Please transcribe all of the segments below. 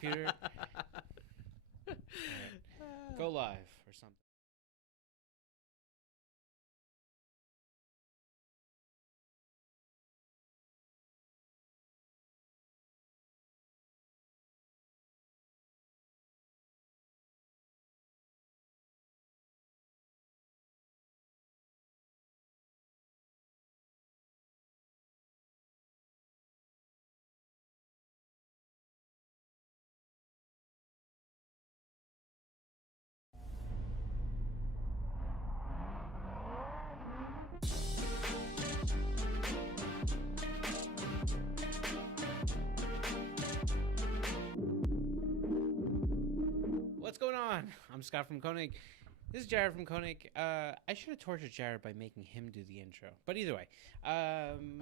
computer. All right. Go live or something. What's going on? I'm Scott from KONIG. This is Jared from KONIG. I should have tortured Jared by making him do the intro. But either way,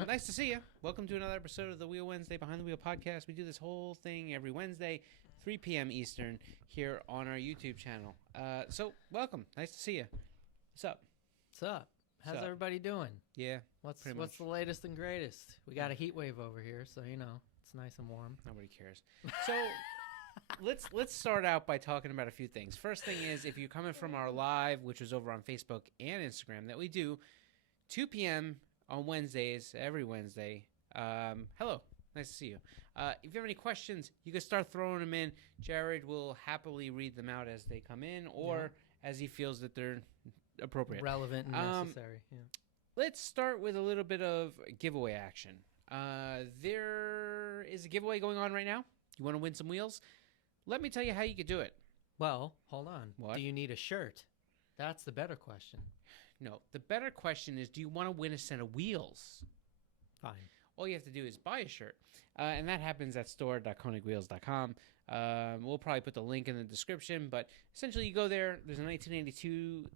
nice to see you. Welcome to another episode of the Wheel Wednesday Behind the Wheel podcast. We do this whole thing every Wednesday, 3 p.m. Eastern, here on our YouTube channel. So, welcome. Nice to see you. What's up? What's up? How's What's up? Everybody doing? Yeah. What's pretty much. the latest and greatest? We got a heat wave over here, so you know it's nice and warm. Nobody cares. So let's start out by talking about a few things. First thing is, if you're coming from our live, which is over on Facebook and Instagram, that we do 2 p.m. on Wednesdays, every Wednesday. Hello. Nice to see you. If you have any questions, you can start throwing them in. Jared will happily read them out as they come in or as he feels that they're appropriate. Relevant and necessary. Yeah. Let's start with a little bit of giveaway action. There is a giveaway going on right now. You want to win some wheels? Let me tell you how you could do it. Well, hold on. What? Do you need a shirt? That's the better question. No, the better question is, do you want to win a set of wheels? Fine. All you have to do is buy a shirt. And that happens at store.konigwheels.com. We'll probably put the link in the description. But essentially, you go there. There's a 1982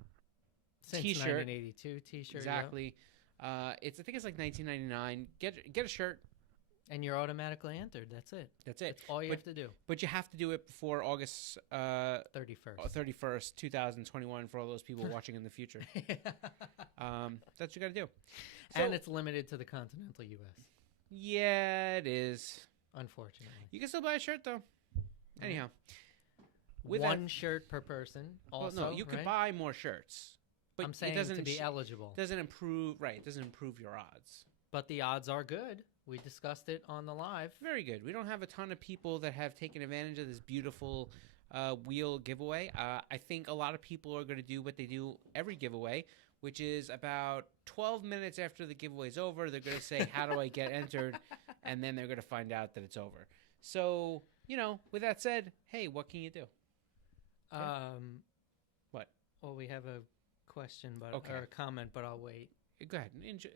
Since T-shirt. 1982 T-shirt. Exactly. I think it's like $19.99. Get a shirt. And you're automatically entered. That's it. That's it. That's all you have to do. But you have to do it before August 31st, 2021, for all those people watching in the future. That's what you got to do. So, And it's limited to the continental U.S. Yeah, it is. Unfortunately. You can still buy a shirt, though. Anyhow. One shirt per person. Also, well, no, you could right? buy more shirts. But I'm saying it doesn't to be eligible. Doesn't improve, right, it doesn't improve your odds. But the odds are good. We discussed it on the live. Very good. We don't have a ton of people that have taken advantage of this beautiful wheel giveaway. I think a lot of people are going to do what they do every giveaway, which is about 12 minutes after the giveaway is over, they're going to say, how do I get entered? And then they're going to find out that it's over. So, with that said, hey, what can you do? What? Well, we have a question, or a comment, but I'll wait. Go ahead. Enjoy,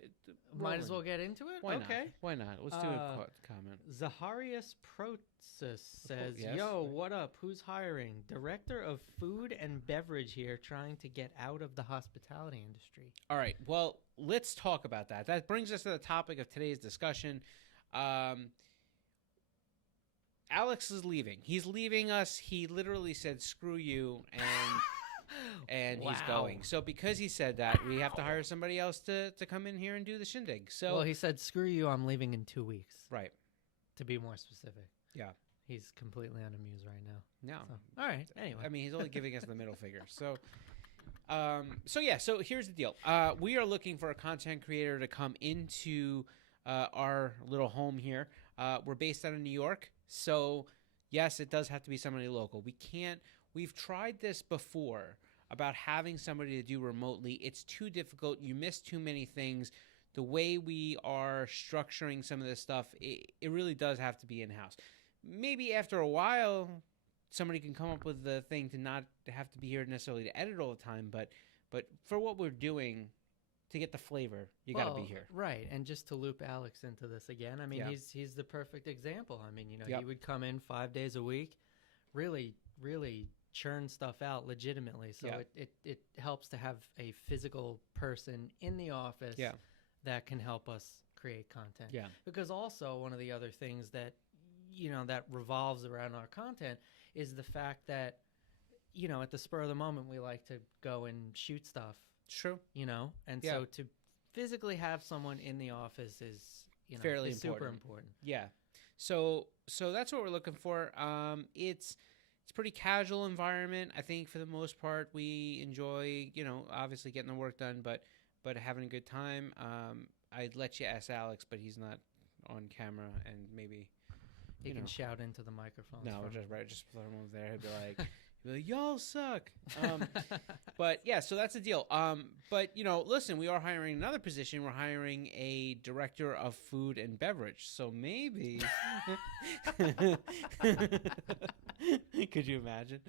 Might as well get into it? Why okay. not? Why not? Let's do a comment. Zaharias Protzis says, yes. Yo, what up? Who's hiring? Director of Food and Beverage here, trying to get out of the hospitality industry. All right. Well, let's talk about that. That brings us to the topic of today's discussion. Alex is leaving. He's leaving us. He literally said, screw you, and Wow. he's going. So because he said that, we have to hire somebody else to come in here and do the shindig. So Well, he said, screw you, I'm leaving in 2 weeks. right. To be more specific. Yeah. He's completely unamused right now. No. So, all right. Anyway. I mean, he's only giving us the middle finger. So here's the deal. We are looking for a content creator to come into our little home here. We're based out of New York. So yes, it does have to be somebody local. We've tried this before about having somebody to do remotely. It's too difficult. You miss too many things. The way we are structuring some of this stuff, it really does have to be in-house. Maybe after a while, somebody can come up with the thing to not have to be here necessarily to edit all the time. But for what we're doing, to get the flavor, you got to be here. Right. And just to loop Alex into this again, I mean, Yeah. he's the perfect example. I mean, Yep. he would come in 5 days a week, really, really churn stuff out legitimately. So Yeah. it helps to have a physical person in the office Yeah. that can help us create content. Yeah. Because also one of the other things that, that revolves around our content is the fact that, at the spur of the moment, we like to go and shoot stuff. True. And Yeah. so to physically have someone in the office is, Fairly is super important. Yeah. So that's what we're looking for. It's pretty casual environment. I think for the most part we enjoy, obviously getting the work done, but having a good time. I'd let you ask Alex, but he's not on camera, and maybe He can shout into the microphone. no, just put him over there. He'd be like, y'all suck. But yeah, so that's the deal. But listen, we are hiring another position. We're hiring a director of food and beverage. So maybe, could you imagine?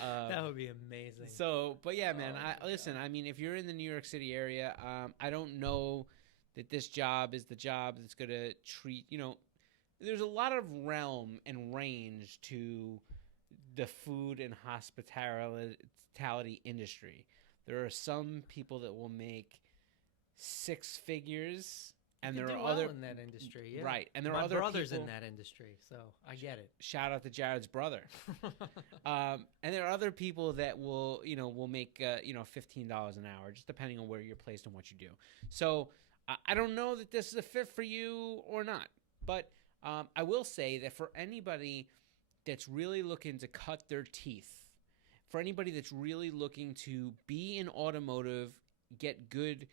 That would be amazing. So, but yeah, man. Listen. I mean, if you're in the New York City area, I don't know that this job is the job that's going to treat. There's a lot of realm and range to the food and hospitality industry. There are some people that will make six figers, and there are other in that industry, yeah. Right, and there My are other brother's people in that industry, so I get it. Shout out to Jared's brother. And there are other people that will make $15 an hour, just depending on where you're placed and what you do. So I don't know that this is a fit for you or not, but I will say that for anybody that's really looking to cut their teeth, for anybody that's really looking to be in automotive, get good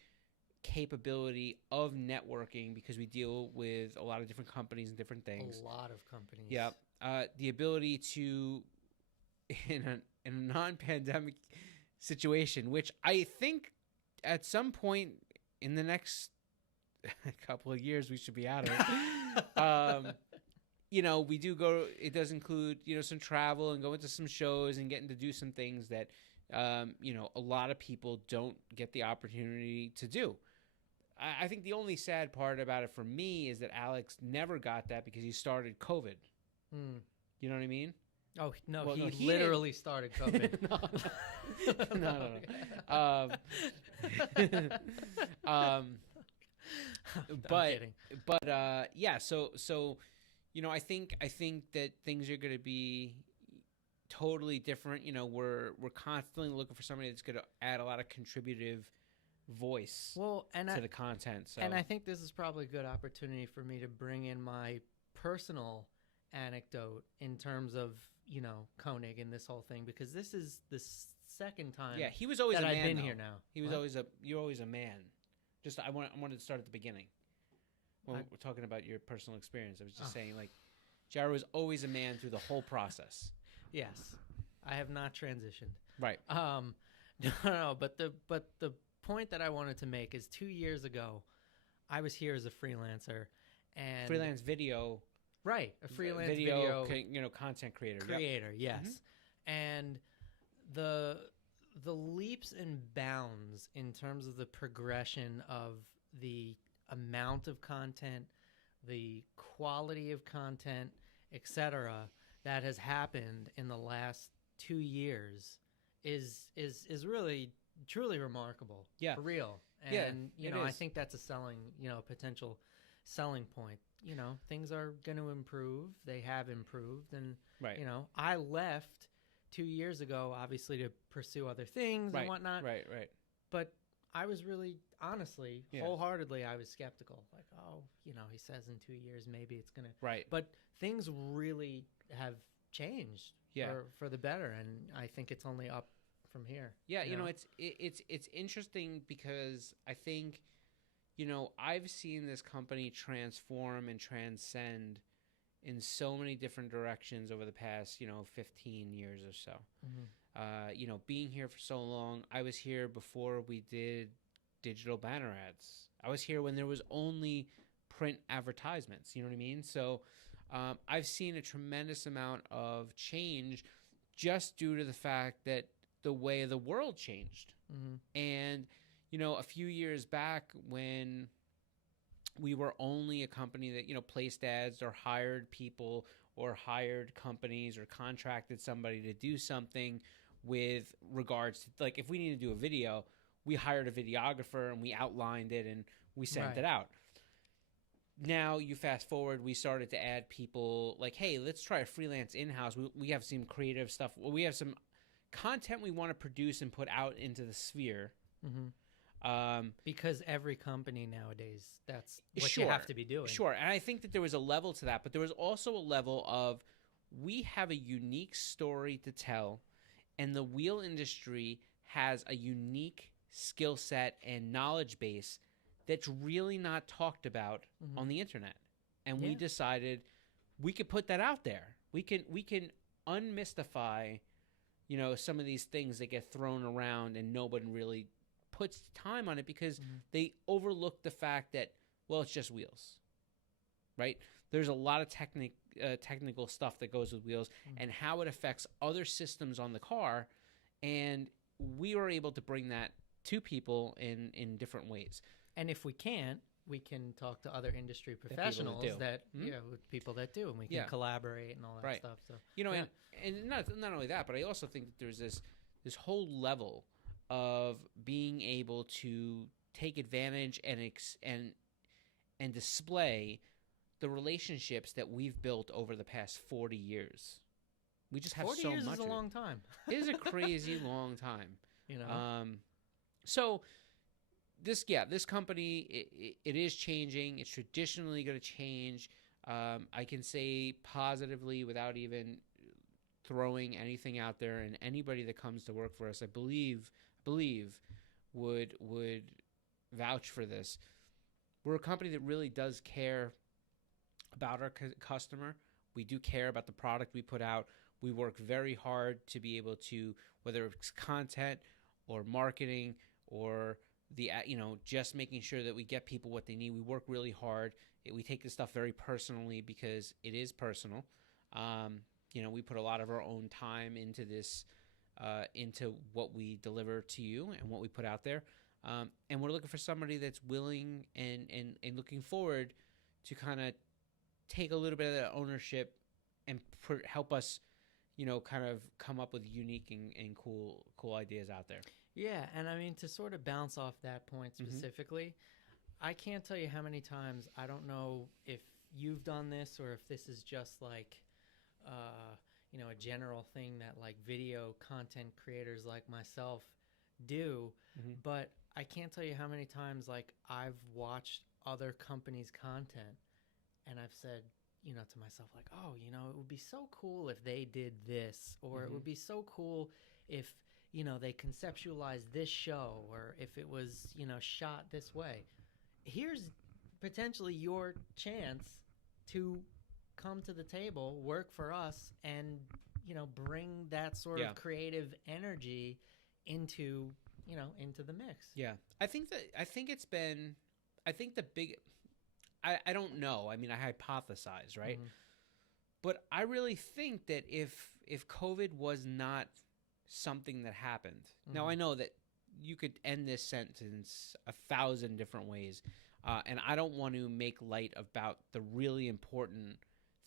capability of networking, because we deal with a lot of different companies and different things. A lot of companies. Yeah. The ability to, in a non-pandemic situation, which I think at some point in the next couple of years we should be out of it. We do go, it does include, some travel and going to some shows and getting to do some things that, a lot of people don't get the opportunity to do. I think the only sad part about it for me is that Alex never got that because he started COVID. You know what I mean? Oh, no, Well, he literally started COVID. No. Yeah, so I think that things are going to be totally different. We're constantly looking for somebody that's going to add a lot of contributive voice to the content. So, and I think this is probably a good opportunity for me to bring in my personal anecdote in terms of KONIG and this whole thing, because this is the second time. Yeah, he was always a man. I've been though. here now. He was you're always a man. Just I wanted to start at the beginning. When we're talking about your personal experience, I was just saying, Jared was always a man through the whole process. Yes, I have not transitioned. Right. No, but the point that I wanted to make is 2 years ago, I was here as a freelancer and freelance video. Right, a freelance video content creator. Creator, yes, and the leaps and bounds in terms of the progression of the amount of content, the quality of content, etc., that has happened in the last 2 years is really truly remarkable. Yeah, for real. And I think that's a potential selling point. Things are going to improve. They have improved, and I left 2 years ago, obviously, to pursue other things and whatnot. Right. But I was really, honestly, wholeheartedly, I was skeptical. Like, he says in 2 years, maybe it's going to. Right. But things really have changed for the better, and I think it's only up from here. Yeah, it's interesting because I think, I've seen this company transform and transcend in so many different directions over the past, 15 years or so. Being here for so long, I was here before we did digital banner ads. I was here when there was only print advertisements. You know what I mean? So I've seen a tremendous amount of change just due to the fact that the way the world changed. And, a few years back when we were only a company that, placed ads or hired people or hired companies or contracted somebody to do something with regards to, like, if we need to do a video, we hired a videographer and we outlined it and we sent it out. Now you fast forward, we started to add people like, hey, let's try a freelance in-house. We have some creative stuff. We have some content we want to produce and put out into the sphere. Because every company nowadays, that's what Sure, you have to be doing. sure. And I think that there was a level to that, but there was also a level of we have a unique story to tell, and the wheel industry has a unique skill set and knowledge base that's really not talked about on the internet. And we decided we could put that out there. We can unmystify, some of these things that get thrown around and nobody really puts time on it because they overlook the fact that, well, it's just wheels, right? There's a lot of technical stuff that goes with wheels and how it affects other systems on the car, and we were able to bring that to people in different ways. And if we can't, we can talk to other industry professionals that with people that do, and we can collaborate and all that stuff. So and not only that, but I also think that there's this whole level of being able to take advantage and display the relationships that we've built over the past 40 years. We just have 40 so years much. Is a long time. It is a crazy long time. So this company, it is changing. It's traditionally going to change. I can say positively without even throwing anything out there, and anybody that comes to work for us, I believe would vouch for this. We're a company that really does care about our customer. We do care about the product we put out. We work very hard to be able to, whether it's content or marketing or just making sure that we get people what they need. We work really hard. We take this stuff very personally because it is personal. We put a lot of our own time into this, into what we deliver to you and what we put out there. And we're looking for somebody that's willing and looking forward to kind of take a little bit of that ownership and help us, kind of come up with unique and cool ideas out there. Yeah, and I mean, to sort of bounce off that point specifically, I can't tell you how many times, I don't know if you've done this or if this is just like, a general thing that like video content creators like myself do, but I can't tell you how many times like I've watched other companies' content and I've said, to myself like, oh, it would be so cool if they did this, or it would be so cool if, they conceptualized this show, or if it was, shot this way. Here's potentially your chance to come to the table, work for us, and, bring that sort of creative energy into the mix. Yeah. I think the big, I don't know. I mean, I hypothesize, right? But I really think that if COVID was not something that happened, now I know that you could end this sentence 1,000 different ways, and I don't want to make light about the really important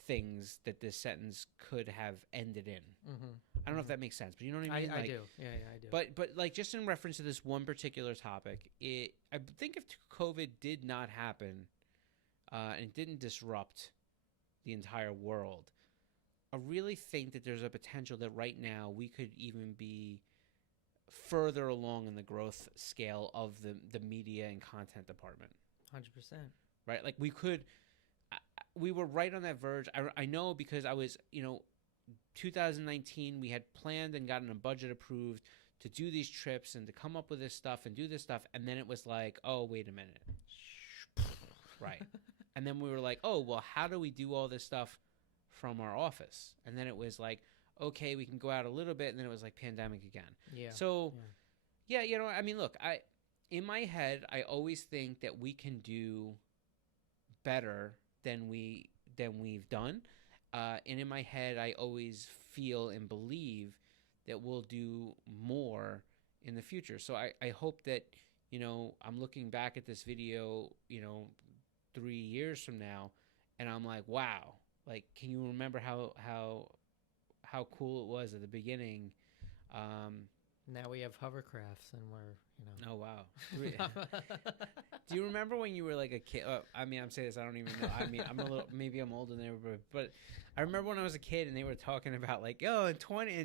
things that this sentence could have ended in. I don't know if that makes sense, but you know what I mean? I do. Yeah, I do. But like, just in reference to this one particular topic, I think if COVID did not happen, and it didn't disrupt the entire world, I really think that there's a potential that right now we could even be further along in the growth scale of the media and content department. 100%. Right? Like we were right on that verge. I know because I was, 2019, we had planned and gotten a budget approved to do these trips and to come up with this stuff and do this stuff. And then it was like, oh, wait a minute. Right. And then we were like, oh, well, how do we do all this stuff from our office? And then it was like, okay, we can go out a little bit. And then it was like pandemic again. Yeah. So, yeah, I mean, look, in my head, I always think that we can do better than we've done. And in my head, I always feel and believe that we'll do more in the future. So I hope that, I'm looking back at this video, 3 years from now, and I'm like, wow, like, can you remember how cool it was at the beginning? Now we have hovercrafts, and we're Oh wow. Do you remember when you were like a kid? I mean, I'm saying this. I don't even know. I mean, I'm a little. Maybe I'm older than everybody, but I remember when I was a kid and they were talking about like, oh, in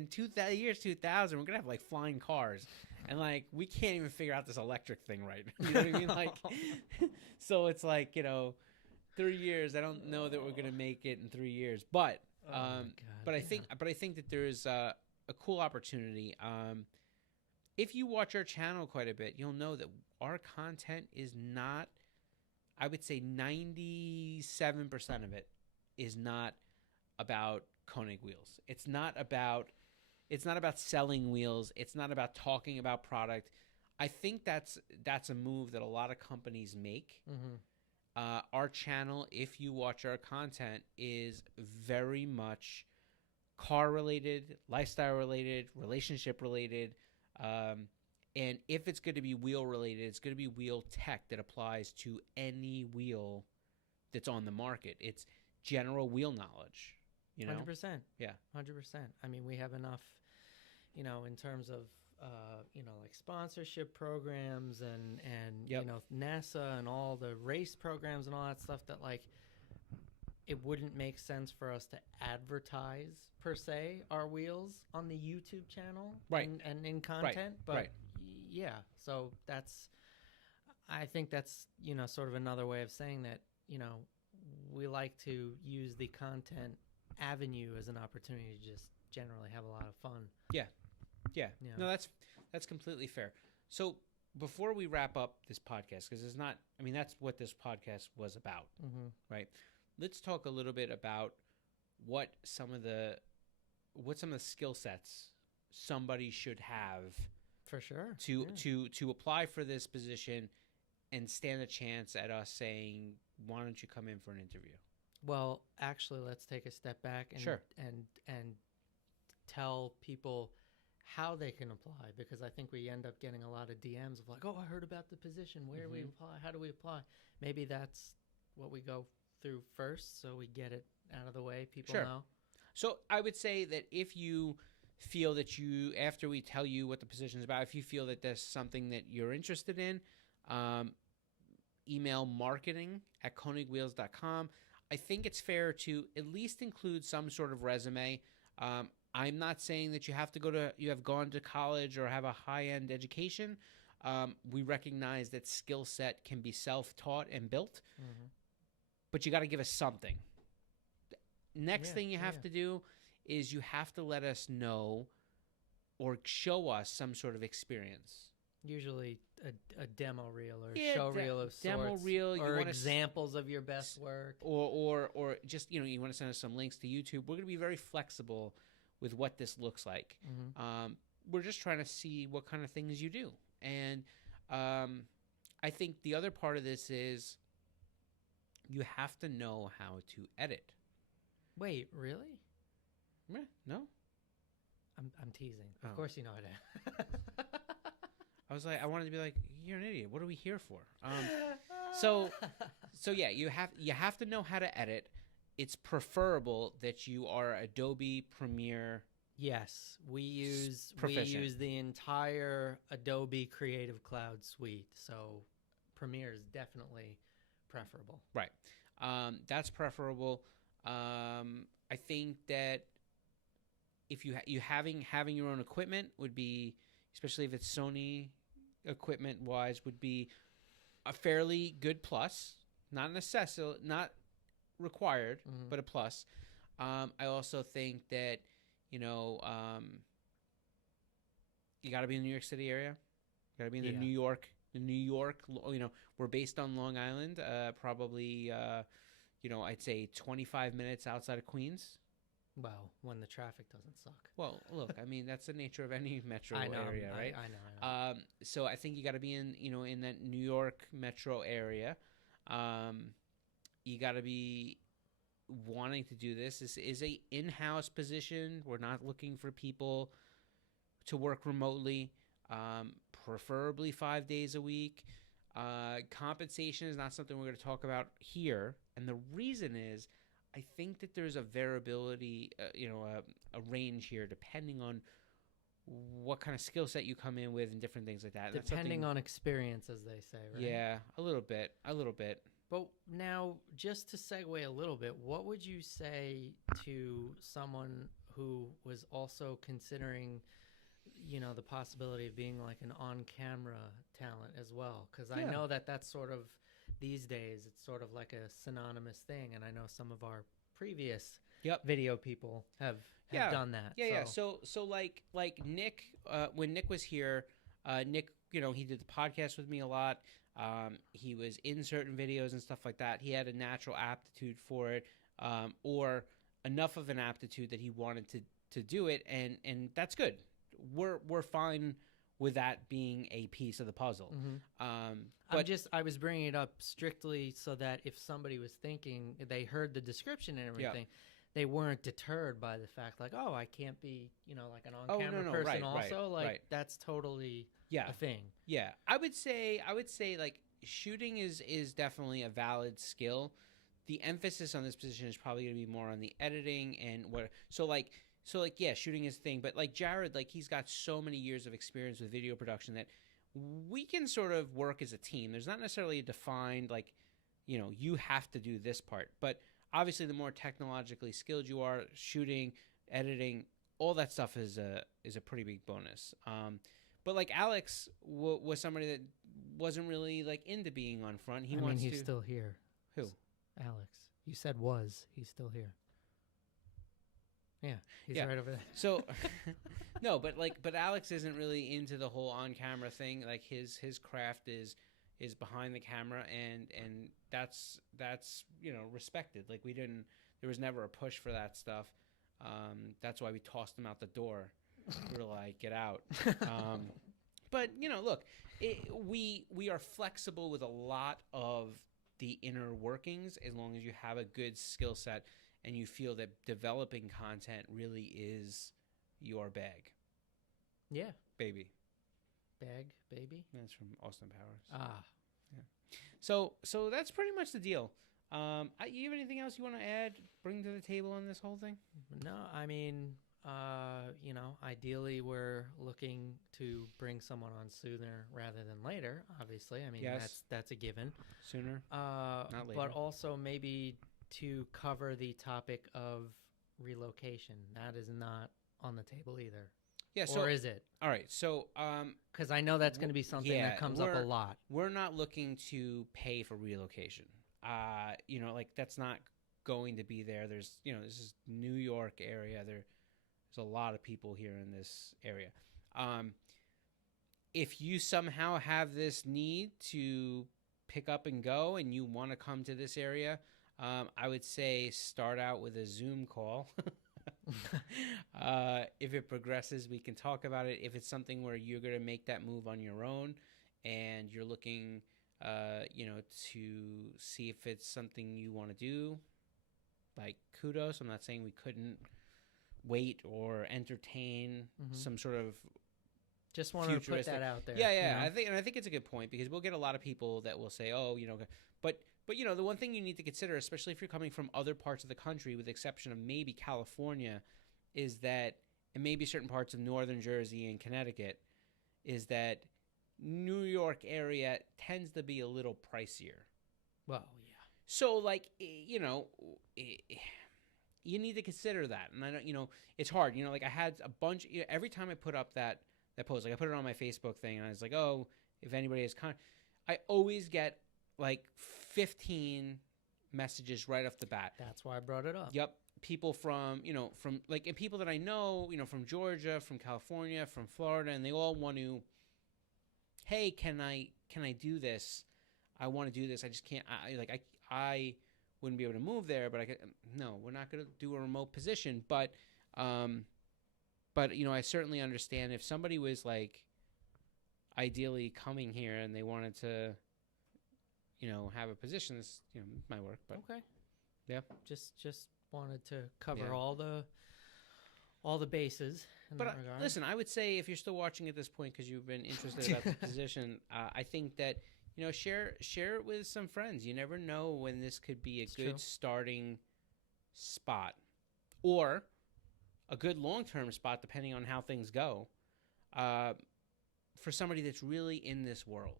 2000, we're gonna have like flying cars, and like we can't even figure out this electric thing right. You know what I mean? Like, so it's like 3 years. I don't know that we're gonna make it in 3 years, but oh my God, but I think that there's a cool opportunity. If you watch our channel quite a bit, you'll know that our content is not, I would say 97% of it is not about Koenig wheels. It's not about selling wheels. It's not about talking about product. I think that's a move that a lot of companies make. Our channel, if you watch our content, is very much car related, lifestyle related, relationship related. And if it's going to be wheel related, it's going to be wheel tech that applies to any wheel that's on the market. It's general wheel knowledge, 100%. Yeah. 100%. I mean, we have enough, in terms of, like sponsorship programs and Yep. NASA and all the race programs and all that stuff that like it wouldn't make sense for us to advertise per se our wheels on the YouTube channel, Right. and in content, but right. Yeah, so I think that's sort of another way of saying that we like to use the content avenue as an opportunity to just generally have a lot of fun. Yeah. No, that's completely fair. So before we wrap up this podcast, because it's not, I mean, that's what this podcast was about, right? Let's talk a little bit about what some of the skill sets somebody should have For sure. to apply for this position and stand a chance at us saying, why don't you come in for an interview? Well, actually, let's take a step back and Sure. and tell people how they can apply, because I think we end up getting a lot of DMs of like, oh, I heard about the position. Where do we apply? How do we apply? Maybe that's what we go through first, so we get it out of the way. People Sure. know. So I would say that if you feel that after we tell you what the position is about, if you feel that there's something that you're interested in, email marketing@konigwheels.com. I think it's fair to at least include some sort of resume. I'm not saying that you have gone to college or have a high-end education. We recognize that skill set can be self-taught and built, but you got to give us something. Next thing you have to do is you have to let us know or show us some sort of experience. Usually a demo reel or Yeah, show reel of sorts. demo reel, you or wanna examples of your best work. Or just, you want to send us some links to YouTube. We're going to be very flexible with what this looks like. We're just trying to see what kind of things you do. And I think the other part of this is you have to know how to edit. Wait, really? No? I'm teasing. Oh. Of course you know it. I was like, I wanted to be like, you're an idiot. What are we here for? So yeah, you have to know how to edit. It's preferable that you are Adobe Premiere. Yes, we use proficient. the entire Adobe Creative Cloud suite, so Premiere is definitely preferable. Right. That's preferable. I think that if you having your own equipment would be, especially if it's Sony equipment wise, would be a fairly good plus. Not necessary, not required, but a plus. I also think that you got to be in the New York City area. Got to be in the New York. We're based on Long Island. Probably, I'd say 25 minutes outside of Queens. Well, when the traffic doesn't suck. Well, look, I mean, that's the nature of any metro area, right? I know. So I think you got to be in that New York metro area. You got to be wanting to do this. This is a in-house position. We're not looking for people to work remotely, preferably 5 days a week. Compensation is not something we're going to talk about here, and the reason is I think that there's a variability, a range here depending on what kind of skill set you come in with and different things like that. Depending on experience, as they say, right? Yeah, a little bit. But now, just to segue a little bit, what would you say to someone who was also considering, the possibility of being like an on-camera talent as well? Because I know that that's sort of, these days, it's sort of like a synonymous thing. And I know some of our previous video people have done that. Yeah. So like Nick, when Nick was here, Nick, he did the podcast with me a lot. He was in certain videos and stuff like that. He had a natural aptitude for it, or enough of an aptitude that he wanted to do it, and that's good. We're fine with that being a piece of the puzzle. But I was bringing it up strictly so that if somebody was thinking, they heard the description and everything, they weren't deterred by the fact like, oh, I can't be, like an on-camera person also. That's totally a thing. Yeah. I would say like shooting is definitely a valid skill. The emphasis on this position is probably going to be more on the editing and shooting is a thing, but like Jared, like he's got so many years of experience with video production that we can sort of work as a team. There's not necessarily a defined like, you have to do this part, but obviously the more technologically skilled you are, shooting, editing, all that stuff is a pretty big bonus. But like Alex was somebody that wasn't really like into being on front. He's still here. Who? Alex. You said was. He's still here. Yeah, he's right over there. So, no, but Alex isn't really into the whole on-camera thing. Like his craft is behind the camera, and that's respected. Like there was never a push for that stuff. That's why we tossed him out the door. We were like, get out. But look, we are flexible with a lot of the inner workings as long as you have a good skill set and you feel that developing content really is your bag. Yeah. Baby. Bag, baby? That's from Austin Powers. Ah. Yeah. So that's pretty much the deal. You have anything else you want to add, bring to the table on this whole thing? No, ideally we're looking to bring someone on sooner rather than later, obviously. Yes. That's a given. Sooner, not later. But also maybe to cover the topic of relocation. That is not on the table either. Yeah, so, or is it? All right, so because I know that's going to be something that comes up a lot. We're not looking to pay for relocation. That's not going to be there. There's, this is New York area. There's a lot of people here in this area. If you somehow have this need to pick up and go and you want to come to this area, I would say start out with a Zoom call. If it progresses, we can talk about it. If it's something where you're going to make that move on your own and you're looking, to see if it's something you want to do, like kudos. I'm not saying we couldn't wait or entertain some sort of just want to put that out there. Yeah. I think it's a good point because we'll get a lot of people that will say, oh, but the one thing you need to consider, especially if you're coming from other parts of the country, with the exception of maybe California, is that, and maybe certain parts of northern Jersey and Connecticut, is that New York area tends to be a little pricier. Well, yeah. So, you need to consider that. And I don't, it's hard. I had a bunch, every time I put up that post, like I put it on my Facebook thing, and I was like, oh, if anybody is I always get 15 messages right off the bat. That's why I brought it up. Yep. People from and people that I know, from Georgia, from California, from Florida, and they all want to, hey, can I do this? I want to do this. I just can't. I wouldn't be able to move there, but no, we're not going to do a remote position. But I certainly understand if somebody was ideally coming here and they wanted to, have a position, this, might work. But okay. Yeah. Just wanted to cover all the bases in that regard. Listen, I would say if you're still watching at this point because you've been interested about the position, I think that share it with some friends. You never know when this could be a good starting spot or a good long-term spot depending on how things go. uh, for somebody that's really in this world.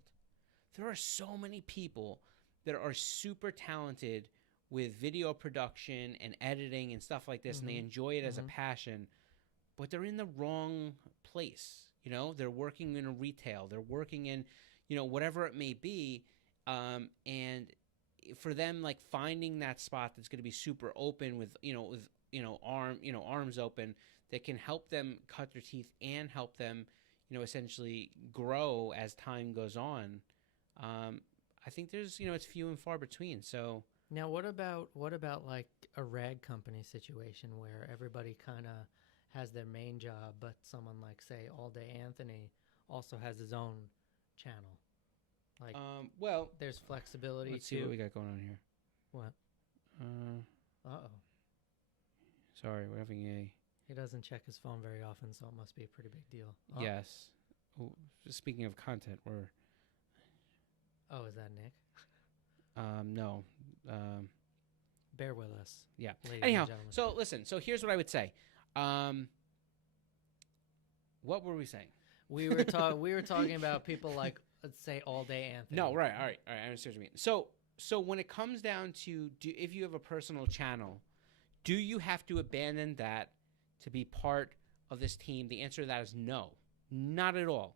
There are so many people that are super talented with video production and editing and stuff like this, and they enjoy it as a passion, but they're in the wrong place. You know, they're working in a retail, they're working in, you know, whatever it may be, and for them, like finding that spot that's going to be super open with, arms open, that can help them cut their teeth and help them, essentially grow as time goes on. I think there's, it's few and far between. So now, what about like a rag company situation where everybody kind of has their main job, but someone like, say, All Day Anthony also has his own channel? Like, well, there's flexibility. Let's see what we got going on here. What? Uh-oh. Sorry, we're having a... He doesn't check his phone very often, so it must be a pretty big deal. Oh. Yes. Oh, speaking of content, we're... Oh, is that Nick? No. Bear with us. Yeah. Ladies Anyhow, and gentlemen. so listen. So here's what I would say. What were we saying? We were talking about people like, let's say, All Day Anthony. No, right. All right. I understand what you mean. So when it comes down to, if you have a personal channel, do you have to abandon that to be part of this team? The answer to that is no, not at all.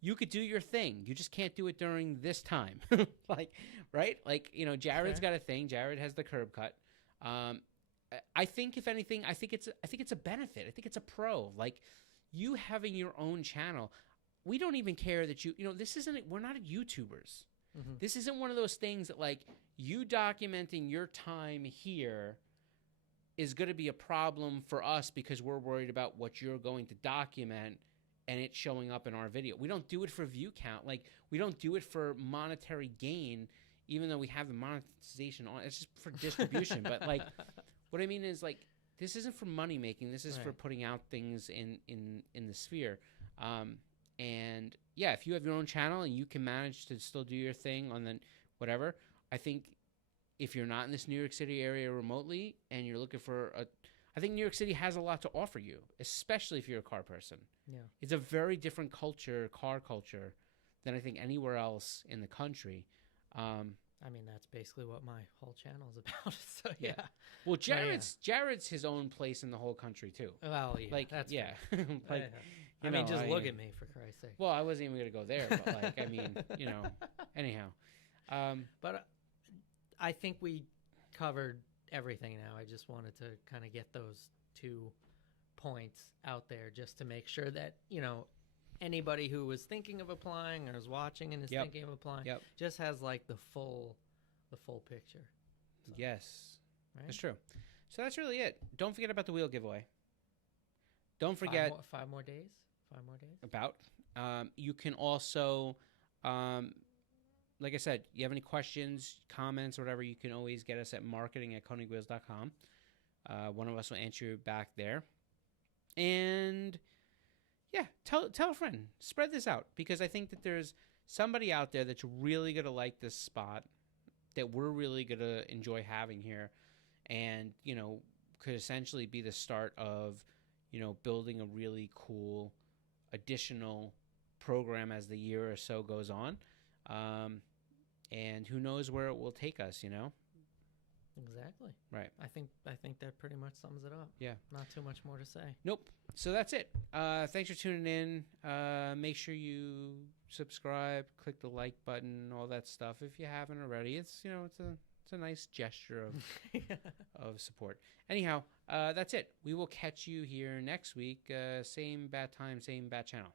You could do your thing. You just can't do it during this time. Right? Like, Jared's got a thing. Jared has the curb cut. I think, if anything, I think it's a benefit. I think it's a pro. Like, you having your own channel. We don't even care that we're not YouTubers. Mm-hmm. This isn't one of those things that, like, you documenting your time here is going to be a problem for us because we're worried about what you're going to document and it showing up in our video. We don't do it for view count. Like, we don't do it for monetary gain, even though we have the monetization on. It's just for distribution. But, like, what I mean is, like, this isn't for money making. This is for putting out things in the sphere. And yeah, if you have your own channel and you can manage to still do your thing on the whatever, I think if you're not in this New York City area remotely and you're looking for I think New York City has a lot to offer you, especially if you're a car person. Yeah. It's a very different culture, car culture, than I think anywhere else in the country. I mean, that's basically what my whole channel is about. So yeah. Well, Jared's his own place in the whole country too. Well, yeah, like that's like. I mean, just look at me, for Christ's sake. Well, I wasn't even going to go there, but, like, I mean, anyhow. But I think we covered everything now. I just wanted to kind of get those 2 points out there just to make sure that, anybody who was thinking of applying or is watching and is thinking of applying just has, like, the full picture. So, yes. Right? That's true. So that's really it. Don't forget about the wheel giveaway. Don't forget... 5 more days? 5 more days? About. You can also, like I said, you have any questions, comments, or whatever, you can always get us at marketing@konigwheels.com. One of us will answer you back there. And, yeah, tell a friend. Spread this out, because I think that there's somebody out there that's really going to like this spot, that we're really going to enjoy having here, and, could essentially be the start of, building a really cool additional program as the year or so goes on, and who knows where it will take us. Exactly. Right. I think that pretty much sums it up. Yeah. Not too much more to say. Nope. So that's it. Thanks for tuning in. Make sure you subscribe, click the like button, all that stuff if you haven't already. It's it's a nice gesture of of support. Anyhow, that's it. We will catch you here next week. Same bat time, same bat channel.